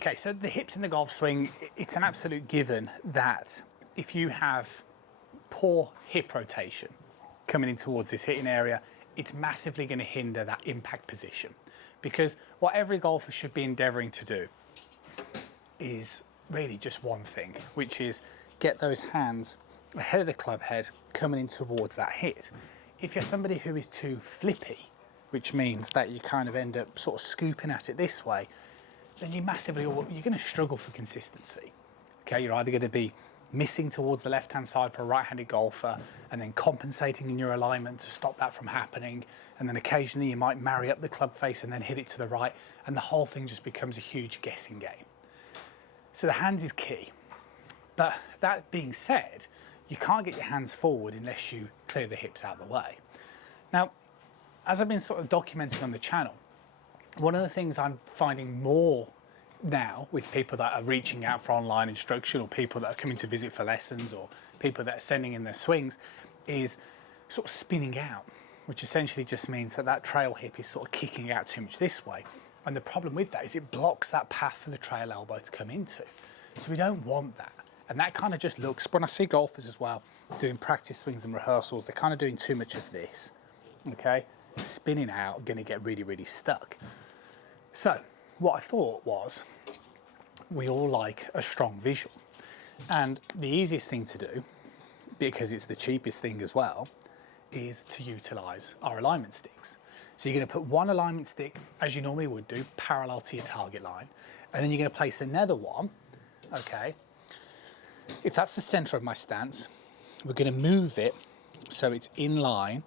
Okay, so the hips in the golf swing, it's an absolute given that if you have poor hip rotation coming in towards this hitting area, it's massively going to hinder that impact position. Because what every golfer should be endeavouring to do is really just one thing, which is get those hands ahead of the club head coming in towards that hit. If you're somebody who is too flippy, which means that you kind of end up sort of scooping at it this way, then you're going to struggle for consistency. Okay, you're either going to be missing towards the left-hand side for a right-handed golfer and then compensating in your alignment to stop that from happening, and then occasionally you might marry up the club face and then hit it to the right, and the whole thing just becomes a huge guessing game. So the hands is key. But that being said, you can't get your hands forward unless you clear the hips out of the way. Now, as I've been sort of documenting on the channel, one of the things I'm finding more now with people that are reaching out for online instruction, or people that are coming to visit for lessons, or people that are sending in their swings, is sort of spinning out, which essentially just means that that trail hip is sort of kicking out too much this way. And the problem with that is it blocks that path for the trail elbow to come into. So we don't want that. And that kind of just looks, when I see golfers as well doing practice swings and rehearsals, they're kind of doing too much of this, okay? Spinning out, going to get really, really stuck. So what I thought was, we all like a strong visual. And the easiest thing to do, because it's the cheapest thing as well, is to utilize our alignment sticks. So you're going to put one alignment stick, as you normally would do, parallel to your target line. And then you're going to place another one, okay? If that's the center of my stance, we're going to move it so it's in line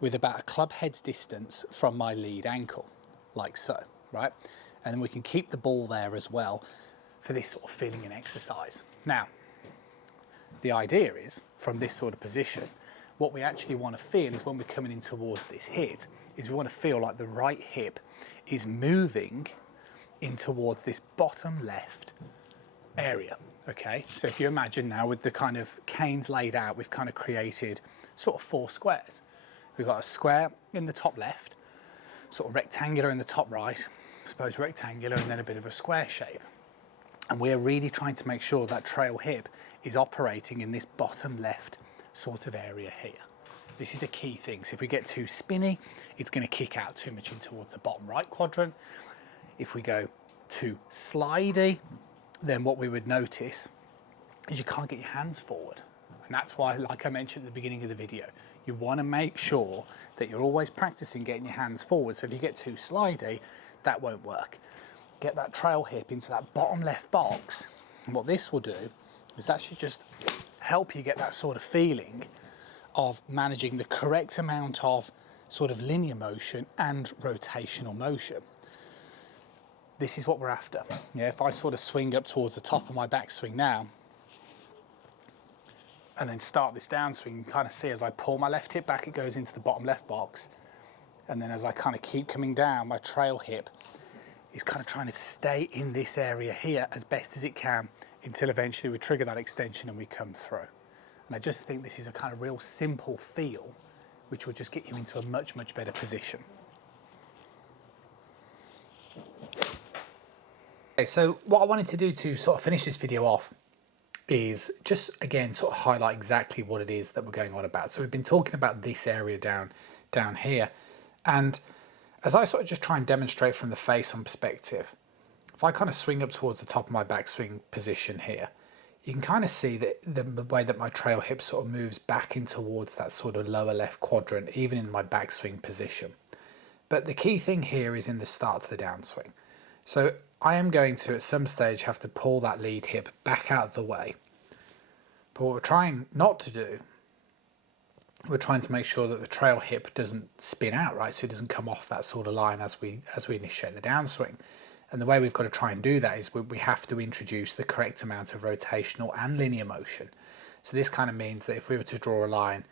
with about a club head's distance from my lead ankle, like so, right? And then we can keep the ball there as well for this sort of feeling and exercise. Now, the idea is, from this sort of position, what we actually want to feel is when we're coming in towards this hit, is we want to feel like the right hip is moving in towards this bottom left area, okay? So if you imagine now with the kind of canes laid out, we've kind of created sort of 4 squares. We've got a square in the top left, sort of rectangular in the top right, I suppose rectangular, and then a bit of a square shape. And we're really trying to make sure that trail hip is operating in this bottom left sort of area here. This is a key thing. So if we get too spinny, it's going to kick out too much in towards the bottom right quadrant. If we go too slidey, then what we would notice is you can't get your hands forward. And that's why, like I mentioned at the beginning of the video, you want to make sure that you're always practicing getting your hands forward. So if you get too slidey, that won't work. Get that trail hip into that bottom left box. And what this will do is actually just help you get that sort of feeling of managing the correct amount of sort of linear motion and rotational motion. This is what we're after. Yeah, if I sort of swing up towards the top of my backswing now, and then start this downswing, you can kind of see as I pull my left hip back, it goes into the bottom left box. And then as I kind of keep coming down, my trail hip is kind of trying to stay in this area here as best as it can until eventually we trigger that extension and we come through. And I just think this is a kind of real simple feel, which will just get you into a much, much better position. Okay, so what I wanted to do to sort of finish this video off is just, again, sort of highlight exactly what it is that we're going on about. So we've been talking about this area down here. And as I sort of just try and demonstrate from the face-on perspective, if I kind of swing up towards the top of my backswing position here, you can kind of see that the way that my trail hip sort of moves back in towards that sort of lower left quadrant, even in my backswing position. But the key thing here is in the start to the downswing. So I am going to, at some stage, have to pull that lead hip back out of the way. But what we're trying not to do, we're trying to make sure that the trail hip doesn't spin out, right? So it doesn't come off that sort of line as we initiate the downswing. And the way we've got to try and do that is we have to introduce the correct amount of rotational and linear motion. So this kind of means that if we were to draw a line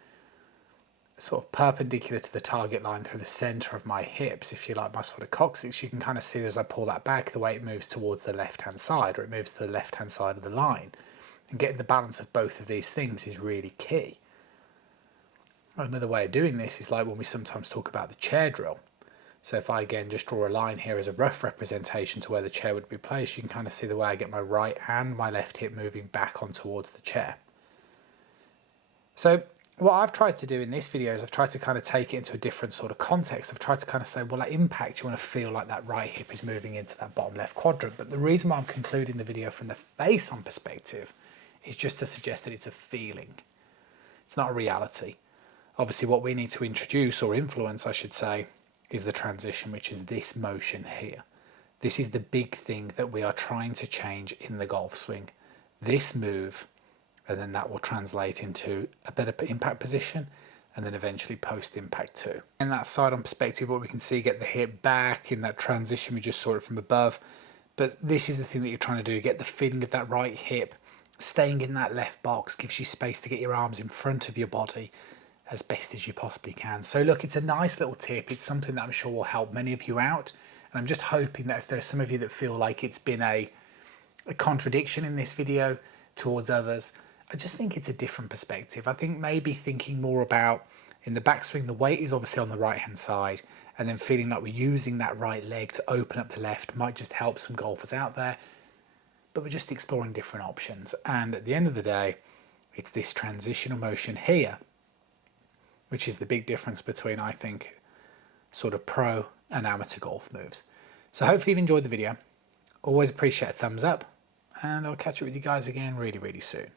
sort of perpendicular to the target line through the center of my hips, if you like, my sort of coccyx, you can kind of see as I pull that back, the way it moves towards the left-hand side, or it moves to the left-hand side of the line. And getting the balance of both of these things is really key. Another way of doing this is like when we sometimes talk about the chair drill. So if I again just draw a line here as a rough representation to where the chair would be placed, you can kind of see the way I get my right and my left hip moving back on towards the chair. So what I've tried to do in this video is I've tried to kind of take it into a different sort of context. I've tried to kind of say, well, at impact, you want to feel like that right hip is moving into that bottom left quadrant. But the reason why I'm concluding the video from the face-on perspective is just to suggest that it's a feeling. It's not a reality. Obviously, what we need to introduce, or influence, I should say, is the transition, which is this motion here. This is the big thing that we are trying to change in the golf swing. This move, and then that will translate into a better impact position, and then eventually post-impact too. In that side-on perspective, what we can see, get the hip back in that transition, we just saw it from above. But this is the thing that you're trying to do, get the feeling of that right hip, staying in that left box, gives you space to get your arms in front of your body as best as you possibly can. So look, it's a nice little tip. It's something that I'm sure will help many of you out. And I'm just hoping that if there's some of you that feel like it's been a contradiction in this video towards others, I just think it's a different perspective. I think maybe thinking more about, in the backswing, the weight is obviously on the right-hand side, and then feeling like we're using that right leg to open up the left might just help some golfers out there. But we're just exploring different options. And at the end of the day, it's this transitional motion here, which is the big difference between, I think, sort of pro and amateur golf moves. So hopefully you've enjoyed the video. Always appreciate a thumbs up, and I'll catch up with you guys again really, really soon.